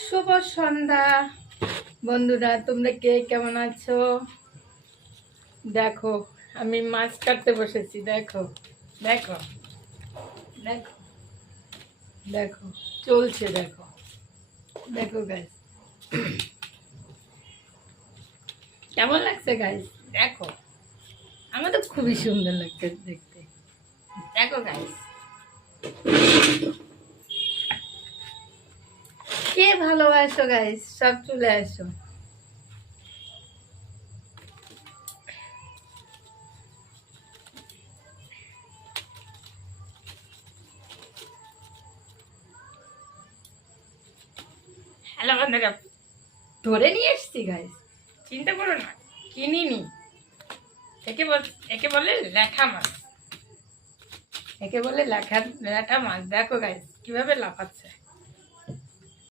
শুভ সন্ধ্যা বন্ধুরা, তোমরা কে কেমন আছো? দেখো আমি মাছ কাটতে বসেছি। দেখো দেখো দেখো দেখো চলছে। দেখো দেখো গাইস, কেমন লাগছে গাইস? দেখো আমার তো খুবই সুন্দর লাগছে দেখতে। দেখো গাইস, কে ভালোবাসো গাইস, সব চলে আসো। হ্যালো বন্ধুরা, ধরে নিয়ে এসছি গাইস, চিন্তা করো না, কিনিনি। একে বলে ল্যাঠা মাছ, একে বলে ল্যাঠা মাছ। দেখো গাইস কিভাবে লাফাচ্ছে।